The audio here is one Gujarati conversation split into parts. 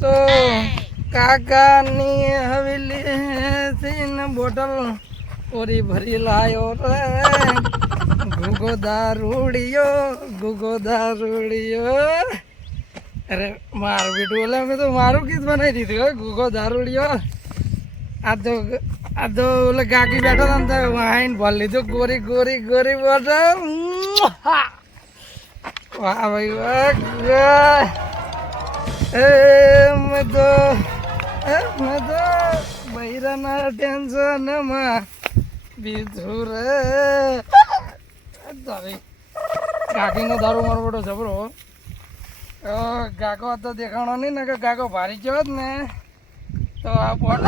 તો કાકાની હવેલી બોટલ ઓરી ભરી લાયો રે. ગુગો દારૂડિયો ગુગો દારૂડિયો. અરે, મારું બેટું એટલે મેં તો મારું ગીત બનાવી દીધું ગુગો દારૂડિયો. આ તો આ તો ઓલે કાકી બેઠો હતા ને તો વાઈન ભરી લીધું, ગોરી ગોરી ગોરી બોટલ. વાહ ભાઈ વાહ. એ મેં તો, એ મેં તો બૈરાના ટેન્શનમાં બીજું રે. કાકીનો દારૂ મારો બધો જબરો. કાકો તો દેખાણો નહીં ને કે કાકો ભારી ગયો જ ને. તો આ બોટલ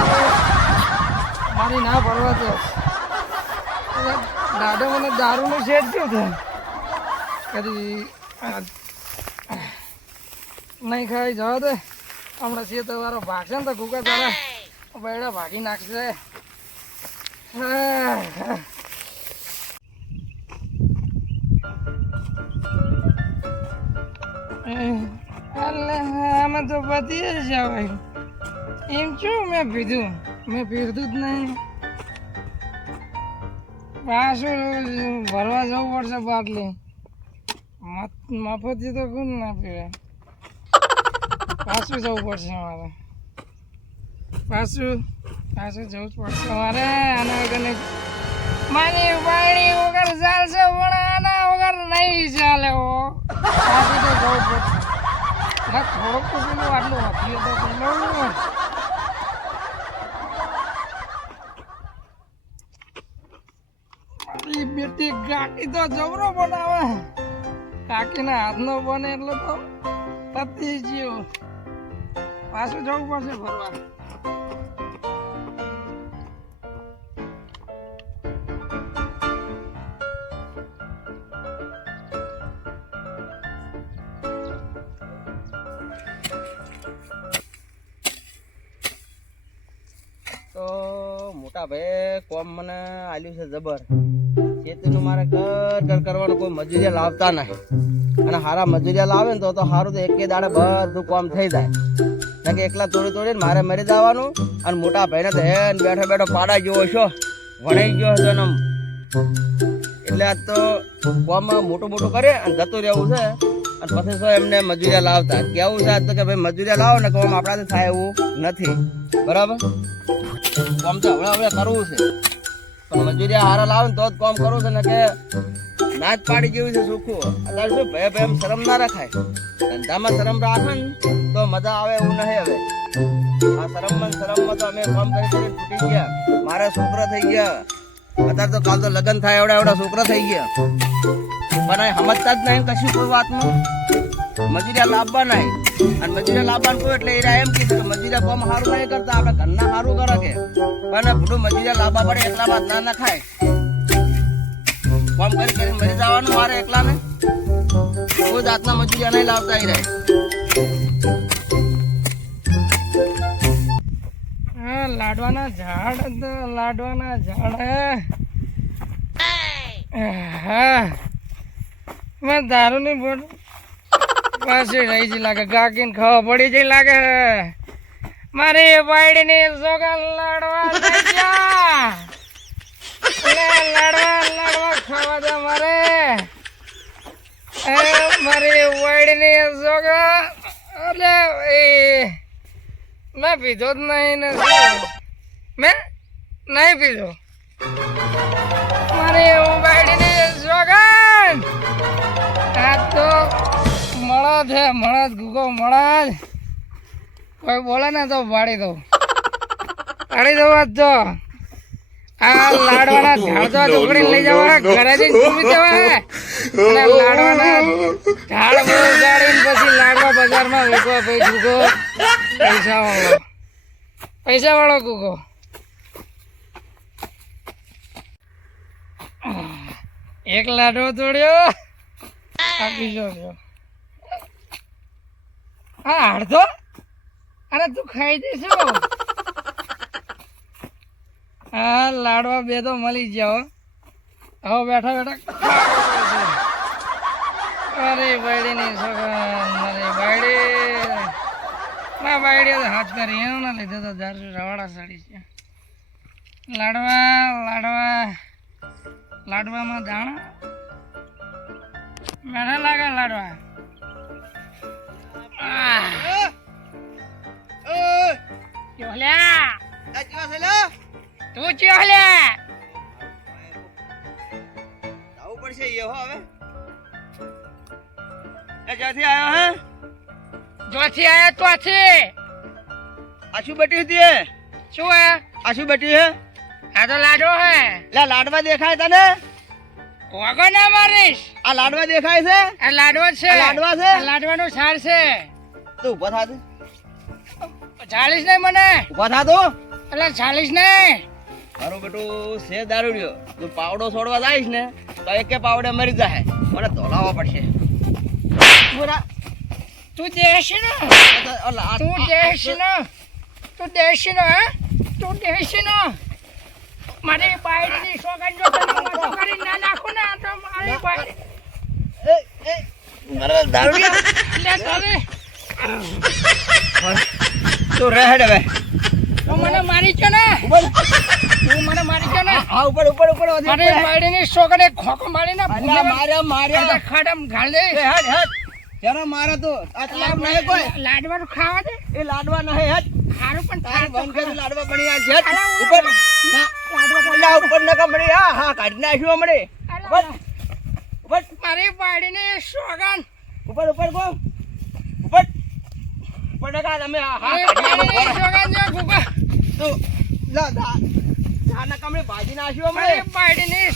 મારી ના ભરવા તો દાદો મને દારૂનું શેડ થયું? છે કદી આ નહીં ખાઈ જવા દે. હમણાં છે તો તારો ભાગશે ને તો કુકા તારા બૈડા ભાગી નાખશે. આમાં તો પતી જ ભાઈ એમ શું મેં પીધું? મેં પીધું જ નહીં. પાછું ભરવા જવું પડશે બાટલી. મફતથી તો કોણ ના પીવે? પાછું જવું પડશે મારે પાછું પાછું જવું જ પડશે મારે આના વગર નહીં. માની પાણી વગર ચાલશે, પણ આના વગર નહીં ચાલે ઓ પાછું તો જવું પડશે. ના, થોડોક તો પેલું આટલું વાપરીએ તો પેલું બેટી કાકી તો જબરો બનાવે. કાકીના હાથનો બને એટલે તો પતી ગયો. પાછું જવું પડશે ફરવા. તો મોટા ભાઈ કોમ મને આલ્યું છે જબર. ખેતીનું મારે કર કર કરવાનું કોઈ મજૂરિયા લાવતા નહીં. અને સારા મજૂરિયા લાવે ને તો સારું તો એકે દાડે બધું કોમ થઈ જાય. કારણ કે એકલા તોડી તોડીને મારે મરી જવાનું અને મોટા ભાઈને તો હેન બેઠો બેઠો પાડા જેવો છો વણાઈ ગયો હતો ને એટલે આજ તો કોમ મોટું મોટું કરે અને જતું રહેવું છે. અને પછી શું એમને મજૂરિયા લાવતા? કેવું છે તો કે ભાઈ મજૂરિયા લાવો ને કોમ આપણાથી થાય એવું નથી. બરાબર? કોમ તો હવે હવે કરવું છે. પણ હારા લાવે તો જ કામ કરો છે ને કે નાચ પાડી ગયું છે સુખું. અત્યારે શું ભય ભય શરમ ના રખાય. ધંધામાં શરમ રાખે તો મજા આવે એવું નહીં હવે. આ શરમમાં ને શરમમાં તો અમે કામ કરી કરી તૂટી ગયા. મારા છોકરા થઈ ગયા. અત્યારે તો કાલ તો લગ્ન થાય એવડા એવડા છોકરા થઈ ગયા. પણ સમજતા જ નહીં કશું કોઈ વાતમાં. મજૂરિયા લાભવા નહીં. અને મજૂરે લાવવાનું કોઈ એટલે એરા એમ કીધું કે મજૂરે બમ સારું નહીં કરતા આપણે ઘરના સારું કરે કે. પણ બધું મજૂરે લાવવા પડે એટલા વાત ના ના ખાય. કામ કરી કરી મરી જવાનું મારે એકલા ને કોઈ જાતના મજૂરિયા નહીં લાવતા એ રહે હા લાડવાના ઝાડ લાડવાના ઝાડ હા. મેં દારૂની બોટ પાસે રહી છે લાગે. ગાકીને ખાવા પડી જઈ લાગે. મારી બાયડીની જોગા લાડવા લડવા લડવા ખાવા દે મારે. મારી બાયડીની જોગા અરે એ, મેં પીધો જ નહીં ને મેં નહીં પીધો. મારી એવું બાયડીની મળદ છે મળદ ગુગો મળદ કોઈ બોલે ને તો પાડી દઉં. પાડી દઉં આજ તો આ લાડવાના ઝાડ તો લઈ જવા ઘરે જઈને ઘૂમી જવા હે અને લાડવાના ઝાડ ઉગાડીને પછી લાડવા બજારમાં વેચવા ભાઈ ગુગો. પૈસા વાળો પૈસા વાળો ગુગો. એક લાડવો તોડ્યો. આપી બીજો હા અડધો? અરે તું ખાઈ જઈશું હા. લાડવા બે તો મળી હો. હવે બેઠા બેઠા. અરે બાયડી ની મારી બાયડી આઈડિયા તો હાથ કરી એનો ના લીધો તો દારૂ રવાડા સાડી છે. લાડવા લાડવા. લાડવામાં દાણા? મેઠા લાગે લાડવા? આહ. ચોલ્યા તું ચોલ્યા આવું પડશે એ હો હવે. એ ક્યાંથી આવ્યો હે? જોથી આયા તો છે આ શું બેટી હતી શું હે આ શું હે? આ તો લાડવો હે. લે લાડવા દેખાય તને? વગર ના મારીશ. આ લાડવા દેખાય છે? આ લાડવો છે. લાડવા છે? આ સાર છે. તું ઊભો થા. ચાલીસ નહીં મને. ઊભો થા તું. એટલે ચાલીસ નહીં. મારું બેટું છે દારૂડિયો તું પાવડો છોડવા જઈશ ને તો એકે પાવડે મરી જાય મને ધોલાવવા પડશે. તું દેશી નો. તું દેશી નો. તું દેશી નો હે? તું દેશી નો. મારી બાયડીની સોગન જો તને કરી ના નાખું ને તો મારી બાયડી એ, એ, મારા દારૂડિયા. લે તારે તું રહેડ હવે. તું મને મારી છે ને? તું મને મારી છે ને? આ ઉપર ઉપર ઉપર મારે મારી ઉપર. બાયડીની ખોખો મારીને માર્યા માર્યા ખાડમ ઘાલ હેડ હેડ જરા મારે તો આ તાર નહીં કોઈ. લાડવાનું ખાવા દે? એ લાડવા નહીં હેડ ખારું પણ તારી બંધ કરી લાડવા બની આ છે ઉપર. લાડવા ઉપર ન મળી. હા હા કાઢી નાખ્યું હમણે. ઉપર. ઉપર. મારી પાડીને સોગંદ ઉપર ઉપર ગો નકા તમે હા તું લા દા ના નકા ભાજી નાખ્યું મારી પાડી બાયડીની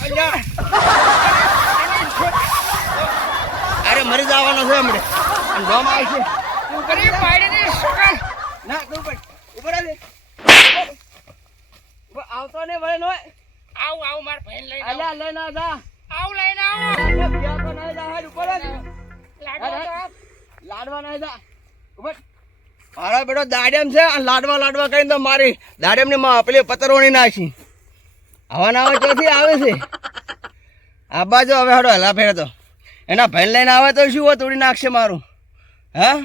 અરે મરી જવાનો છે હમણે. આવશે સોગંદ ના તું ઉપર ઉપર આવે. આવતો ને વળે નોય આવ આવ માર ભાઈ લઈને આવ. અલ્યા લઈને આ જા. આવ લઈને આવ. તો નહીં જા ઉપર લાડવા લાડવા નહીં જા. ઉપર મારા બેટો દાડેમ છે અને લાડવા લાડવા કરીને તો મારી દાડેમની માં પેલી પતરોણી નાખી. હવા ના આવે ચોથી આવે છે? આ બાજુ હવે હડો હલા ફેરે તો. એના ભાઈ લઈને આવે તો શું હોય, તોડી નાખશે મારું. હા?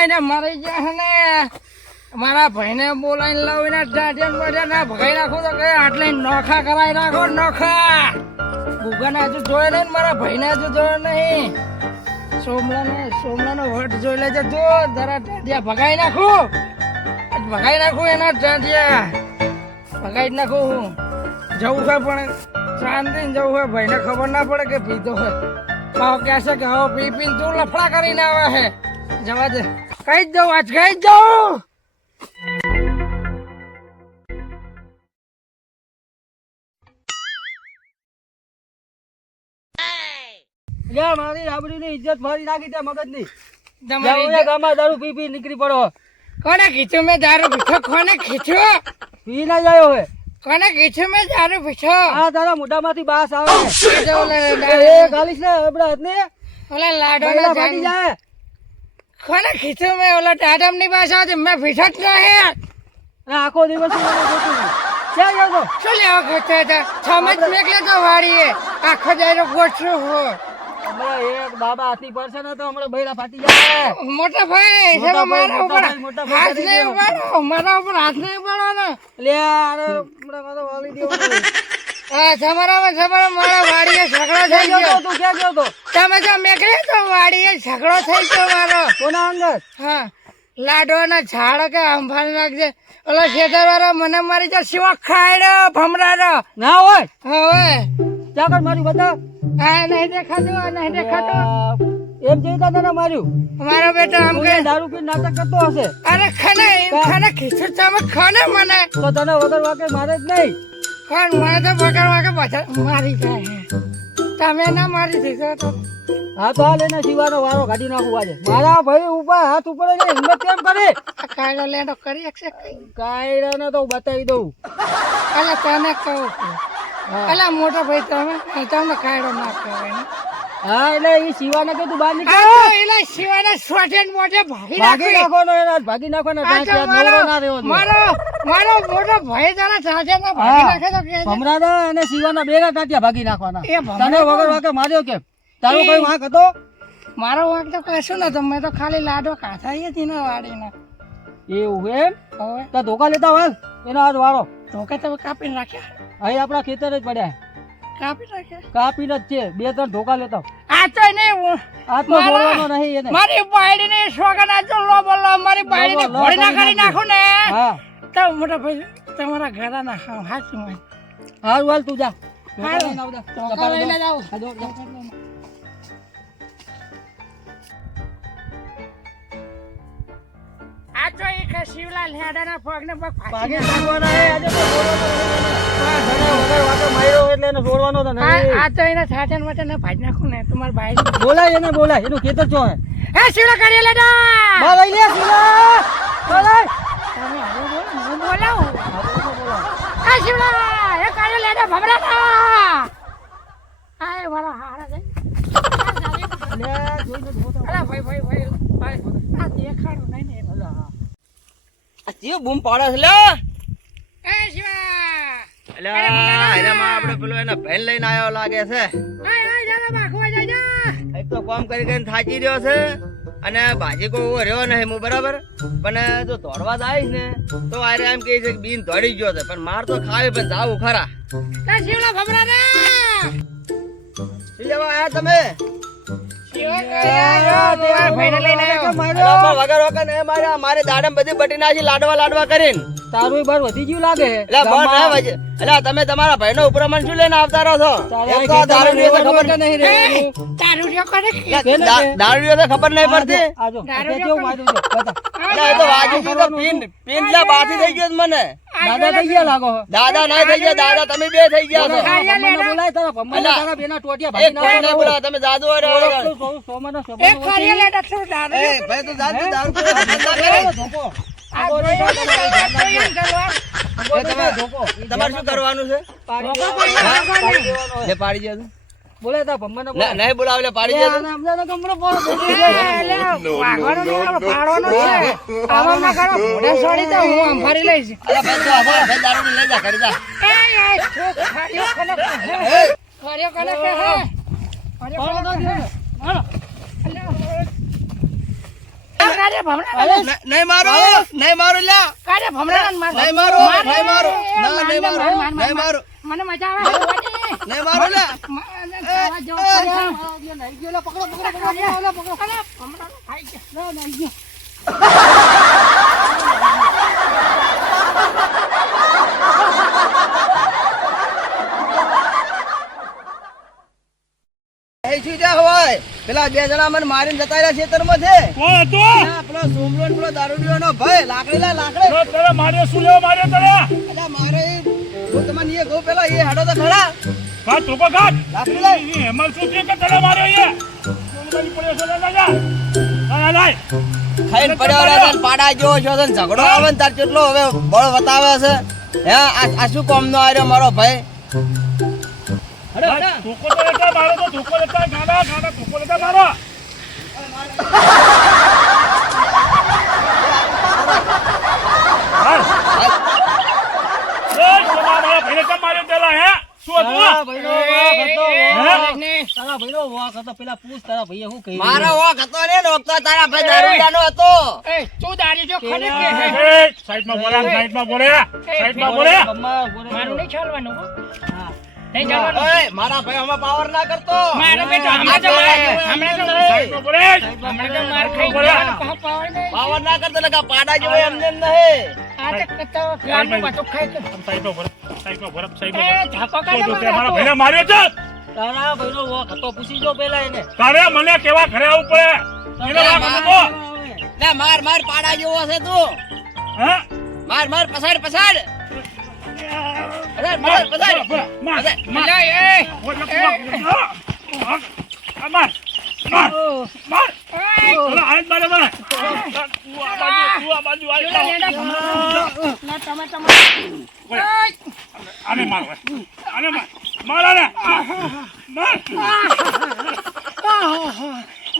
હે એને મારી ગયા છે ને. મારા ભાઈને બોલાવીને લાવીને ઢાંઢિયા ને બઢિયા ના ભગાઈ નાખું તો કે આટલે નોખા કરાવી નાખો નોખા. ગુગાને હજુ જોયે નહીં ને મારા ભાઈને હજુ જોયો નહીં. સોમલાને, સોમલાનો વટ જોઈ લેજે જો, જરા ઢાંઢિયા ભગાઈ નાખું. ભગાઈ નાખું એના ઢાંઢિયા ભગાઈ નાખું હું. જવું હોય પણ શાંતિ જવું હોય. ભાઈને ખબર ના પડે કે પીધો હોય. પાવ કહેશે કે હવે પી પીને તું લફડા કરીને આવે હે. જવા દે. કઈ જ આજ કઈ જ જાઉં લે મારી રાબડીની ઇજ્જત મારી નાખી તે મગજની. તમારી ગામમાં દારૂ પી પી નીકળી પડો. કોને ખીચ્યું મેં દારૂ પીછો કોને ખીચ્યો પી ના જાય હવે. કોને ખીચ્યું મેં દારૂ પીછો આ તારા મોઢામાંથી બાસ આવે. એ જો ઓલા એ દારૂ- ગાલીશ ને આપણા હાથને. ઓલા લાડો બૈરા જાય. કોને ખીચું મેં? ઓલા ટાટમની પાસે આજે મેં પીછો ન હે આખો દિવસ. ક્યાં ગયો તો? શું લેવા ખોટા હતા સમજ મેકલે તો વાળીએ. આખો દાયરો ગોઠવું હો. એક બાબા હાથી પડશે ને તો હમણાં બૈરા ફાટી જાય. મોટા ભાઈ મોટા મારા ઉપર હાથ નહીં ઉપાડો મારા ઉપર હાથ નહીં પડવાનો લે અરે હમણાં મારો વાલી દેવાનો. તમારામાં તમારા મારા વાડીએ ઝઘડો થઈ ગયો ગયો. તો તું ક્યાં ગયો તો તમે તો વાડીએ ઝઘડો થઈ ગયો મારો. કોના અંદર? હા લાડવાના ઝાડ કે અંભાળી નાખજે ઓલો ખેતર વાળો મને મારી જાય શિવા ખાયડો ભમરાડો. ના હોય. હવે ચાકર કર મારી બતા. આ નહીં દેખાતું આ નહીં દેખાતું. એમ જોઈતા તને માર્યું? મારો બેટો આમ તું કે દારૂ પી નાટક કરતો હશે. અરે ખાને એમ ખાને ખીચું તમે ખાને મને. તો તને વગર વાકે મારે જ નહીં. કોણ મને તો પકડવા કે બધા મારી જાય તમે ના મારી દીધો તો. હા તો હાલ એને શિવાનો વારો કાઢી નાખું આજે. મારા ભાઈ ઉપર હાથ ઉપર છે હિંમત કેમ કરે? કાયડો લેડો કરી શકશે કાયડો ને તો બતાવી દઉં. એટલે તને કહું એટલે મોટો ભાઈ તમે તમને કાયડો ના કહેવાય હા એટલે એ શિવાને કે તું બહાર નીકળ. એલા શિવાના સ્વાઠે મોઢે ભાગી ભાગી નાખી. નાખવાનો એના ભાગી નાખવાનો નવરો ના મારો મારો મોટો ભાઈ તારા સાથે ના ભાગી. નાખે તો કે ભમરાના અને શિવાના બેના ટાંટિયા ભાગી નાખવાના. તને વગર વાકે માર્યો કેમ? તારો કોઈ વાંક હતો? મારો વાંક તો કશું નતો. મેં તો ખાલી લાડો કાથા હતી ને વાડીના. એવું એમ? તો ધોકા લેતા વાલ? એનો આજ વાળો. ધોકા તમે કાપીને રાખ્યા. અહીં આપણા ખેતર જ પડ્યા. કાપી નાખે? કાપી જ છે. બે ત્રણ ધોકા લેતા. આ તો નહીં આ તો બોલવાનો નહીં એને. મારી બાયડી ને શોગન આજો લો બોલો મારી બાયડી ને ઘોડી ના કરી નાખો ને. હા. તો મોટા ભાઈ તમારા ઘરા ના ખાવ હાચું હોય હાલ હાલ તું જા. હારું. ધોકા લઈને આવ જા. ધોકા ધોકા લઈને લઈને જાઉં. આવ. હા, જો, જો. આ તો એક શિવલાલ હેડાના પગને પગ હે, આજે તો. આ તો આ. તો બોલાય એને બોલાય. એનું ખેતર છો હે. શિવલા કરી લેડા બા લઈ લે સીધા બોલાય તમે હારું બોલો હું તો બોલાય. હે શિવલા એ કરી લેડા ભમરાતા આય મારા હારા છે. જ બોલાવ. અલા ભાઈ ભાઈ ભાઈ આ દેખાડો નહીં ને. આ ચિયો બૂમ પાડે છે લે એ શિવા અલ્યા એનામાં આપણે પેલો એના ભેન લઈને આવ્યો લાગે છે. એક તો કામ કરી કરીને થાકી રહ્યો છે. અને ભાજી કોઈ રહ્યો નહીં હું બરાબર? પણ જો દોડવા જાય ને તો આરે એમ કહે છે કે બીન દોડી ગયો છે. પણ માર તો ખાવી પણ જાવું ખરા. લેવા આયા તમે? મારે દાડમ બધી બટી નાખી લાડવા લાડવા કરીને. તારું બાર વધી ગયું લાગે. એટલે બાર ના વજે એટલે તમે તમારા ભાઈનો ઉપરામણ શું લઈને આવતા રહો છો. એક તો દારૂ તો ખબર નહીં રહેવાનું. તારું જો કરે કે એટલે દા- દારૂ પીએ તો ખબર નહીં પડતી. આજો, કેવું માર્યું છે? એટલે એ તો વાગી ગયું તો પીન પીન એટલે બાથી થઈ ગયો મને. દાદા થઈ ગયા લાગો દાદા ના થઈ ગયા દાદા તમે બે થઈ ગયા છો. ભમ્માને બોલાય તારા ભમ્માને તારા બેના ટોટિયા એક ભાગી કોઈ નહીં તમે. એ એ ભાઈ તું દારૂ જોયું તમારે તમારે શું કરવાનું છે? પાડી ધોકો દેવાનો. કોઈ ના કરવાનો. દેવાનો. લે પાડી દે તું. ભમ્માને ના, નહીં બોલાવ લે પાડી તું. પોરો જાય. એટલે વાગવાનું નહીં, આપણે પાડવાનું છે. આમાં ના કરો, ભોળે છોડી દો, હું અંભારી લઈશ. અલા ભાઈ તું આવો, ભાઈ દારૂ લઈ જા ઘરે જા. એ, કોને કોને કોને કહે? દે. હાલો. અલ્યા. આ કાઢે ભમરા અરે, ન- નહીં મારો નહીં મારો લ્યા. કાઢે ભમરા માર. નહીં મારો નહીં મારો. ના નહીં મારો માર, માર, નહીં મારો. મને મજા આવે નહીં મારો લ્યા. ગયો, પકડો, પકડો, પકડો, પકડો, પકડો. ખાઈ ગયો. નહીં ગયો. એ શું છે હોય પેલા બે જણા મને મારીને જતા રહ્યા ખેતરમાં છે કોણ હતો? પેલો સોમલો ને પેલો ભાઈ લાકડી લા લાકડી. મારે શું લેવા મારે તને અલા મારે હું તમને એ કહું પેલા એ હાડો તો ખરા. ઘાટ ધોકો ઘાટ? લાકડી લઈ. એમાં શું છે કે તને મારે પડ્યો છે લાય ખાઈને પડ્યો રહે પાડા જેવો છો ને ઝઘડો આવે ને તાર કેટલો હવે બળ બતાવે છે. હે આ શું કોમ નો આવ્યો મારો ભાઈ? ધોકો તો લેતા મારો તો ધોકો લેતા ગાડા ગાડા ધોકો લેતા મારો. મારા શું વાંક હતો. ને, તારા ભાઈનો વાંક હતો. પેલા પૂછ તારા ભાઈએ શું કહ્યું? મારો વોક હતો ને નોકતો તારા ભાઈ દારૂડિયાનો હતો. એ, તું દારૂ જો ખરે કે સાઈડમાં બોલે સાઈડમાં બોલે સાઈડમાં બોલે મારું નહીં ચાલવાનું હો. નહીં ઓય મારા ભાઈ આમાં પાવર ના કરતો. મારો બેટો હમણાં તો માર- હમણાં તો હમણાં તો માર ખાઈ ગયો. પાવર ના કરતો એટલે પાડા જેવો એમને એમ નહીં. આ તો કતો ગામનું બધું ખાઈ ગયો. સાઈડમાં બોલે સાઈડમાં બોલે એ, સાઈડમાં કાઢે મારા મારા ભાઈને માર્યો છે? તારા ભાઈનો વાંક હતો. પૂછી જો પેલા એને. તારે મને કેવા ઘરે આવું પડે? એને લે માર માર પાડા જેવો છે તું. હે? માર માર પસાડ પસાડ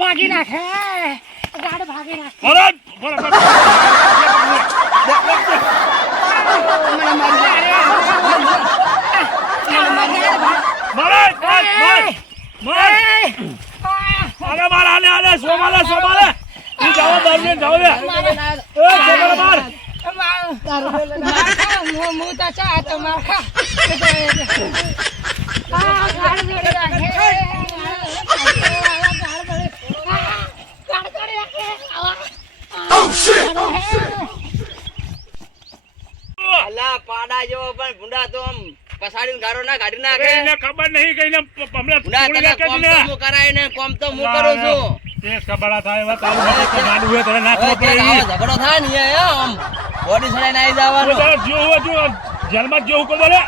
ભાગી નાખે. ગાડ ભાગી નાખે. બરાબર shit! Oh માર જાવ જાવ જેવો પણ ભૂંડા તો આમ પસાડીને ગારો ના કાઢી નાખે. એને ખબર નહીં કઈને હમણાં ભૂંડા તને કોમ તો હું કરાય ને કોમ તો હું કરું છું. તે કબાડા થાય એવા તારું હાથે તો ગાંડું હોય તને ના હવે ખબર ક્યાંક પડે ઝઘડો થાય ને આમ. બોડી સડાઈને આવી જવાનું. જેવું હોય જેલમાં જેવું લે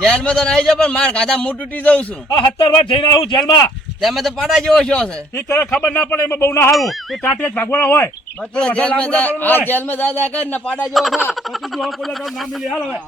જેલમાં તો નહીં જાવ પણ માર ખાધા હું તૂટી જઉં છું. આ સત્તર વાર જઈને આવું જેલમાં? તમે તો પાડા જેવો છો છે. એ તને ખબર ના પડે એમાં બહુ ના સારું એ ટાંટિયા જ ભાગવાના હોય. તો જેલમાં આ જેલમાં દાદા કર ને પાડા જેવો થા. પછી જો કોઈ નામ મિલી હાલ હવે.